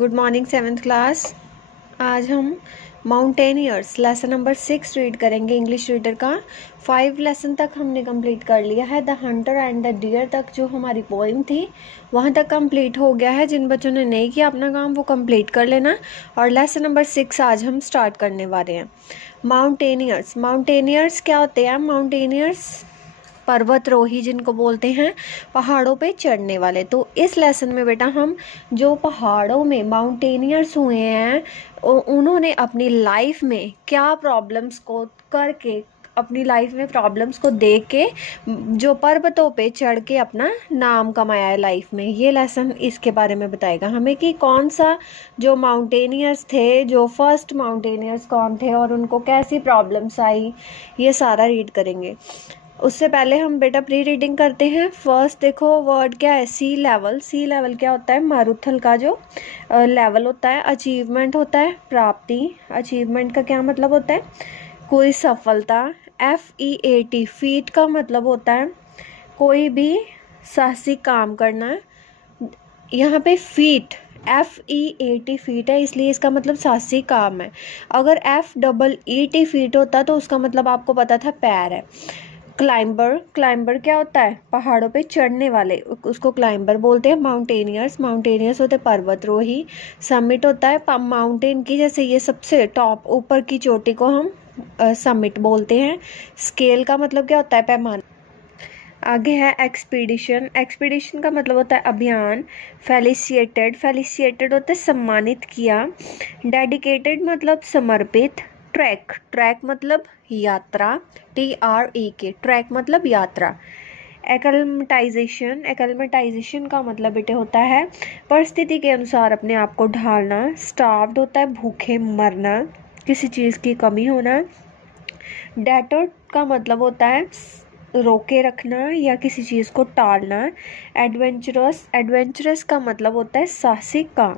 Good morning seventh class. आज हम mountaineers lesson number 6 read करेंगे इंग्लिश रीडर का। 5 लेसन तक हमने कंप्लीट कर लिया है। The hunter and the deer तक जो हमारी पोइम थी वहाँ तक कंप्लीट हो गया है। जिन बच्चों ने नहीं किया अपना काम वो कंप्लीट कर लेना। और लेसन नंबर 6 आज हम स्टार्ट करने वाले हैं। माउंटेनियर्स क्या होते हैं? माउंटेनियर्स पर्वतरोही जिनको बोलते हैं, पहाड़ों पे चढ़ने वाले। तो इस लेसन में बेटा हम जो पहाड़ों में माउंटेनियर्स हुए हैं उन्होंने अपनी लाइफ में क्या प्रॉब्लम्स को करके, अपनी लाइफ में प्रॉब्लम्स को देख के जो पर्वतों पे चढ़ के अपना नाम कमाया है लाइफ में, ये लेसन इसके बारे में बताएगा हमें कि कौन सा जो माउंटेनियर्स थे, जो फर्स्ट माउंटेनियर्स कौन थे और उनको कैसी प्रॉब्लम्स आई, ये सारा रीड करेंगे। उससे पहले हम बेटा प्री रीडिंग करते हैं। फर्स्ट देखो वर्ड क्या है? सी लेवल। सी लेवल क्या होता है? मारुथल का जो लेवल होता है। अचीवमेंट होता है प्राप्ति। अचीवमेंट का क्या मतलब होता है? कोई सफलता। FEAT फीट का मतलब होता है कोई भी साहसिक काम करना। यहाँ पे फीट FEAT फीट है इसलिए इसका मतलब साहसिक काम है। अगर FEET फीट होता तो उसका मतलब आपको पता था पैर है। क्लाइंबर क्या होता है? पहाड़ों पे चढ़ने वाले, उसको क्लाइंबर बोलते हैं। माउंटेनियर्स होते हैं पर्वतरोही। समिट होता है माउंटेन की, जैसे ये सबसे टॉप ऊपर की चोटी को हम समिट बोलते हैं। स्केल का मतलब क्या होता है? पैमाना। आगे है एक्सपीडिशन का मतलब होता है अभियान। फेलिसिएटेड होता है सम्मानित किया। डेडिकेटेड मतलब समर्पित। ट्रैक मतलब यात्रा। TREK ट्रैक मतलब यात्रा। एक्लेमेटाइजेशन का मतलब बेटे होता है परिस्थिति के अनुसार अपने आप को ढालना। स्टार्व्ड होता है भूखे मरना, किसी चीज़ की कमी होना। डेटर्ड का मतलब होता है रोके रखना या किसी चीज़ को टालना। एडवेंचरस का मतलब होता है साहसिक काम।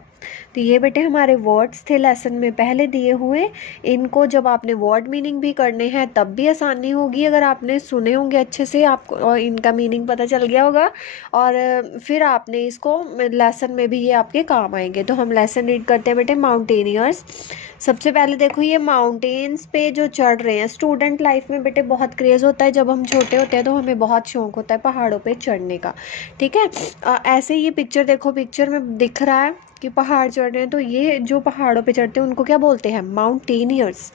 तो ये बेटे हमारे वर्ड्स थे लेसन में पहले दिए हुए। इनको जब आपने वर्ड मीनिंग भी करने हैं तब भी आसानी होगी अगर आपने सुने होंगे अच्छे से, आपको और इनका मीनिंग पता चल गया होगा और फिर आपने इसको लेसन में भी ये आपके काम आएंगे। तो हम लेसन रीड करते हैं बेटे। माउंटेनियर्स। सबसे पहले देखो ये माउंटेन्स पे जो चढ़ रहे हैं, स्टूडेंट लाइफ में बेटे बहुत क्रेज़ होता है। जब हम छोटे होते हैं तो हमें बहुत शौक होता है पहाड़ों पे चढ़ने का, ठीक है। ऐसे ये पिक्चर देखो, पिक्चर में दिख रहा है कि पहाड़ चढ़ रहे हैं। तो ये जो पहाड़ों पे चढ़ते हैं उनको क्या बोलते हैं? Mountaineers.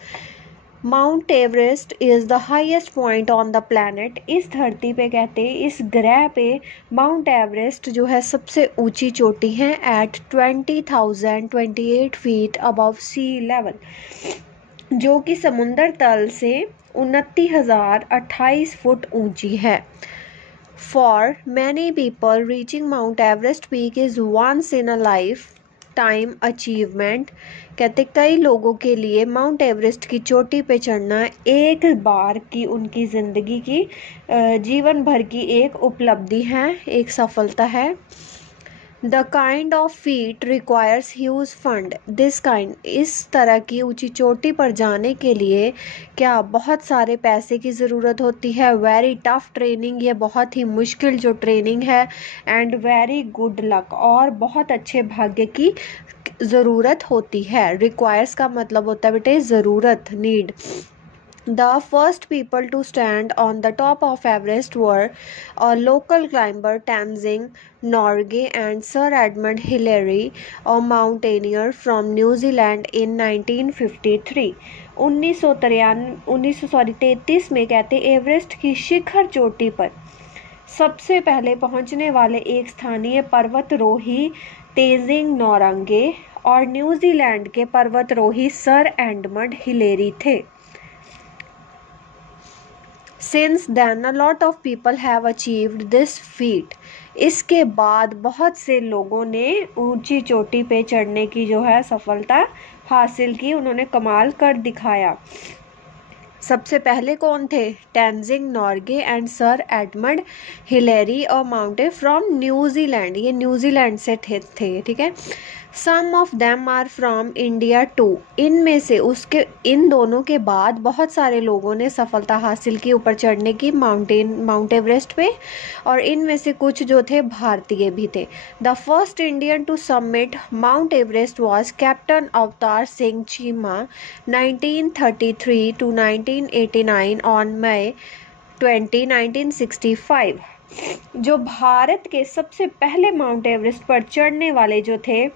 Mount Everest is the highest point on the planet. इस धरती पे कहते हैं, इस ग्रह पे माउंट एवरेस्ट जो है सबसे ऊंची चोटी है at 20,028 feet above sea level, जो कि समुंदर तल से 29,028 फुट ऊंची है। For many people reaching mount Everest peak is once in a lifetime achievement. कहते कई लोगों के लिए माउंट एवरेस्ट की चोटी पे चढ़ना एक बार की उनकी ज़िंदगी की जीवन भर की एक उपलब्धि है, एक सफलता है। The kind of feet requires huge fund. This kind इस तरह की ऊंची चोटी पर जाने के लिए क्या बहुत सारे पैसे की ज़रूरत होती है। वेरी टफ ट्रेनिंग, ये बहुत ही मुश्किल जो ट्रेनिंग है। एंड वेरी गुड लक, और बहुत अच्छे भाग्य की ज़रूरत होती है। रिक्वायर्स का मतलब होता है बेटे ज़रूरत, need. The first people to stand on the top of Everest were a local climber Tenzing Norgay and Sir Edmund Hillary, a mountaineer from New Zealand in 1953. 1933 में कहते एवरेस्ट की शिखर चोटी पर सबसे पहले पहुंचने वाले एक स्थानीय पर्वतरोही तेजिंग नौरंगे और न्यूजीलैंड के पर्वतरोही सर एडमंड हिलेरी थे। Since then, a lot of people have achieved this feat. इसके बाद बहुत से लोगों ने ऊंची चोटी पे चढ़ने की जो है सफलता हासिल की, उन्होंने कमाल कर दिखाया। सबसे पहले कौन थे? Tenzing Norgay and sir Edmund Hillary और माउंटेन फ्रॉम न्यूजीलैंड, ये न्यूजीलैंड से थे, ठीक है। Some of them are from India too. इनमें से उसके इन दोनों के बाद बहुत सारे लोगों ने सफलता हासिल की ऊपर चढ़ने की माउंट एवरेस्ट पे, और इनमें से कुछ जो थे भारतीय भी थे। The first Indian to submit Mount Everest was captain Avtar Singh Cheema 1933 to 1989 on May 20, 1965। जो भारत के सबसे पहले माउंट एवरेस्ट पर चढ़ने वाले जो थे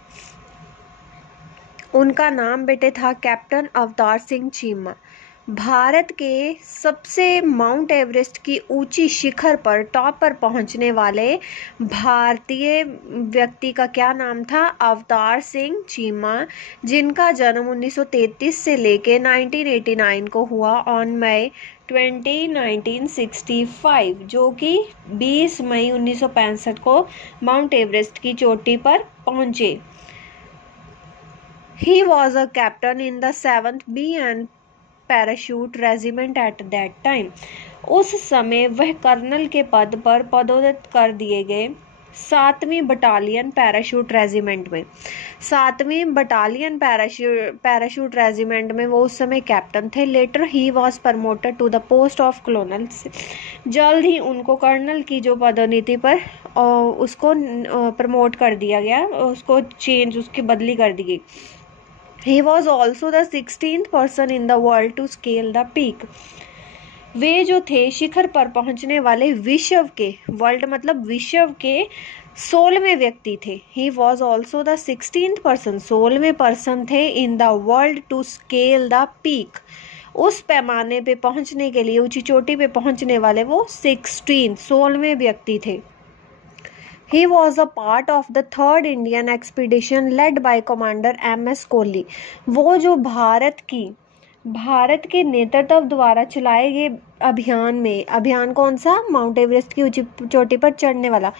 उनका नाम बेटे था कैप्टन अवतार सिंह चीमा। भारत के सबसे माउंट एवरेस्ट की ऊंची शिखर पर टॉप पर पहुंचने वाले भारतीय व्यक्ति का क्या नाम था? अवतार सिंह चीमा, जिनका जन्म 1933 से लेके 1989 को हुआ ऑन मई 20, 1965, जो कि 20 मई 1965 को माउंट एवरेस्ट की चोटी पर पहुंचे। He was a captain in the 7th B and Parachute Regiment at that time. उस समय वह कर्नल के पद पर पदोन्नत कर दिए गए 7वीं बटालियन पैराशूट रेजिमेंट में। 7वीं बटालियन पैराशूट रेजिमेंट में वो उस समय कैप्टन थे। Later he was promoted to the post of colonel. जल्द ही उनको कर्नल की जो पदोन्नति पर उसको प्रमोट कर दिया गया, उसकी बदली कर दी गई। He was also the 16th person in the world to scale the peak. वे जो थे शिखर पर पहुंचने वाले विश्व के, वर्ल्ड मतलब विश्व के 16वें व्यक्ति थे। He was also the 16th person, 16वें पर्सन थे in the world to scale the peak. उस पैमाने पे पहुंचने के लिए, ऊंची चोटी पे पहुंचने वाले वो 16वें व्यक्ति थे। He was a part of the 3rd Indian expedition led by Commander M.S. Kohli. वो जो भारत के नेतृत्व द्वारा चलाए गए अभियान कौन सा? माउंट एवरेस्ट की ऊंची चोटी पर चढ़ने वाला।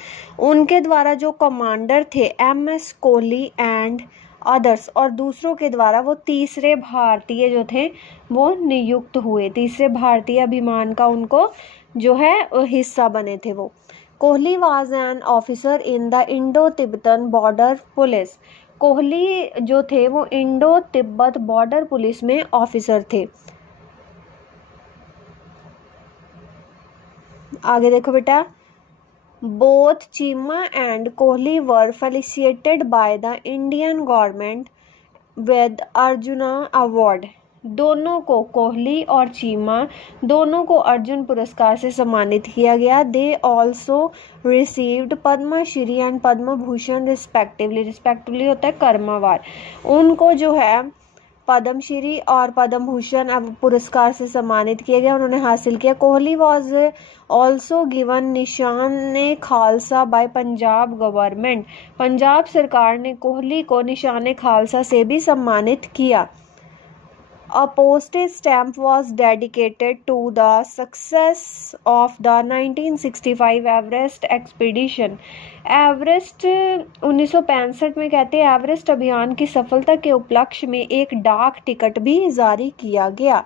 उनके द्वारा जो कमांडर थे M.S. कोहली एंड अदर्स, और दूसरों के द्वारा वो तीसरे भारतीय जो थे वो नियुक्त हुए। तीसरे भारतीय अभियान का उनको जो है हिस्सा बने थे वो। Kohli was an officer in the Indo Tibetan border police. Kohli जो थे वो इंडो तिब्बत बॉर्डर पुलिस में ऑफिसर थे। आगे देखो बेटा, both Cheema and Kohli were felicitated by the Indian government with Arjuna award. दोनों को, कोहली और चीमा दोनों को अर्जुन पुरस्कार से सम्मानित किया गया। They also received Padmashri and Padma Bhushan respectively होता है कर्मवार। उनको जो है पद्मश्री और पद्म भूषण पुरस्कार से सम्मानित किया गया, उन्होंने हासिल किया। कोहली वॉज ऑल्सो गिवन निशान खालसा बाय पंजाब गवर्नमेंट। पंजाब सरकार ने कोहली को निशान खालसा से भी सम्मानित किया। A postage stamp was dedicated to the success of the 1965 Everest expedition. Everest 1965 में कहते हैं एवरेस्ट अभियान की सफलता के उपलक्ष्य में एक डाक टिकट भी जारी किया गया।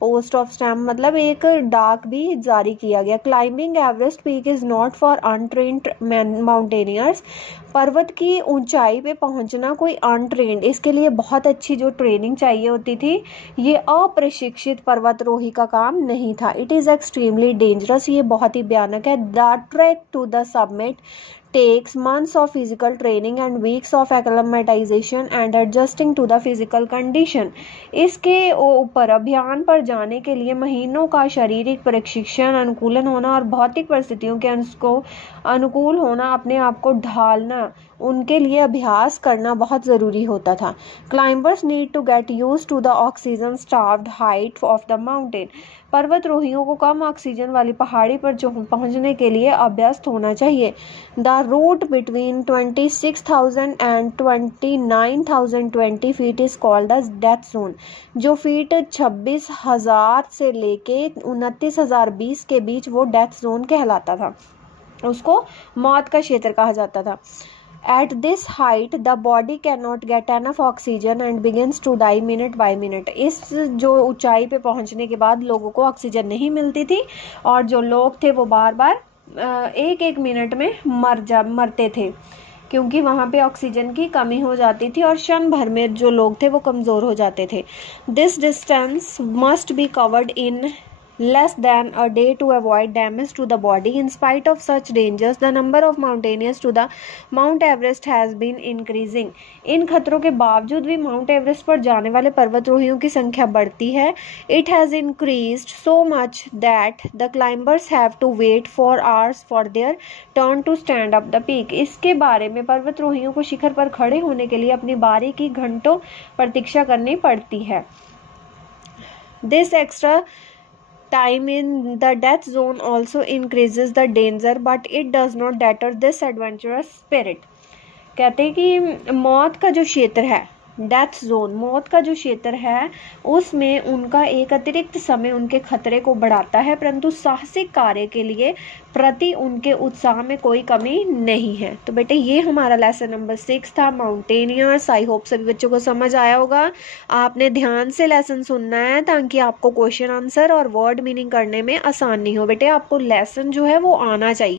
पोस्ट ऑफ स्टैम्प मतलब एक डाक भी जारी किया गया। Climbing Everest peak is not for untrained mountaineers. पर्वत की ऊंचाई पे पहुंचना कोई अनट्रेन्ड, इसके लिए बहुत अच्छी जो ट्रेनिंग चाहिए होती थी, ये अप्रशिक्षित पर्वतरोही का काम नहीं था। इट इज एक्सट्रीमली डेंजरस, ये बहुत ही भयानक है। The track to the summit takes months of physical training and weeks of acclimatization and adjusting to the physical condition। इसके ऊपर अभियान पर जाने के लिए महीनों का शारीरिक प्रशिक्षण, अनुकूलन होना और भौतिक परिस्थितियों के अनुकूल होना, अपने आप को ढालना, उनके लिए अभ्यास करना बहुत ज़रूरी होता था। Climbers need to get use to the oxygen starved height of the mountain. पर्वतरोहियों को कम ऑक्सीजन वाली पहाड़ी पर पहुंचने के लिए अभ्यस्त होना चाहिए। The route between 26,000 and 29,020 feet is called the death zone. जो फीट 26,000 से लेके 29,020 के बीच वो डेथ जोन कहलाता था, उसको मौत का क्षेत्र कहा जाता था। At this height, the body cannot get enough oxygen and begins to die minute by minute। इस जो ऊंचाई पे पहुंचने के बाद लोगों को ऑक्सीजन नहीं मिलती थी और जो लोग थे वो बार बार एक मिनट में मरते थे। क्योंकि वहाँ पे ऑक्सीजन की कमी हो जाती थी और क्षण भर में जो लोग थे वो कमज़ोर हो जाते थे। This distance must be covered in less than a day to avoid damage to the body. In spite of such dangers, the number of mountaineers to the Mount Everest has been increasing. इन खतरों के बावजूद भी mount Everest पर जाने वाले पर्वतारोहियों की संख्या बढ़ती है. It has increased so much that the climbers have to wait for hours for their turn to stand up the peak. इसके बारे में पर्वतारोहियों को शिखर पर खड़े होने के लिए अपनी बारी की घंटों प्रतीक्षा करनी पड़ती है. This extra time in the death zone also increases the danger, but it does not deter this adventurous spirit. कहते हैं कि मौत का जो क्षेत्र है, डेथ जोन, मौत का जो क्षेत्र है, उसमें उनका एक अतिरिक्त समय उनके खतरे को बढ़ाता है, परंतु साहसिक कार्य के लिए प्रति उनके उत्साह में कोई कमी नहीं है. तो बेटे ये हमारा लेसन नंबर 6 था, माउंटेनियर्स. आई होप सभी बच्चों को समझ आया होगा. आपने ध्यान से लेसन सुनना है ताकि आपको क्वेश्चन आंसर और वर्ड मीनिंग करने में आसानी हो. बेटे आपको लेसन जो है वो आना चाहिए.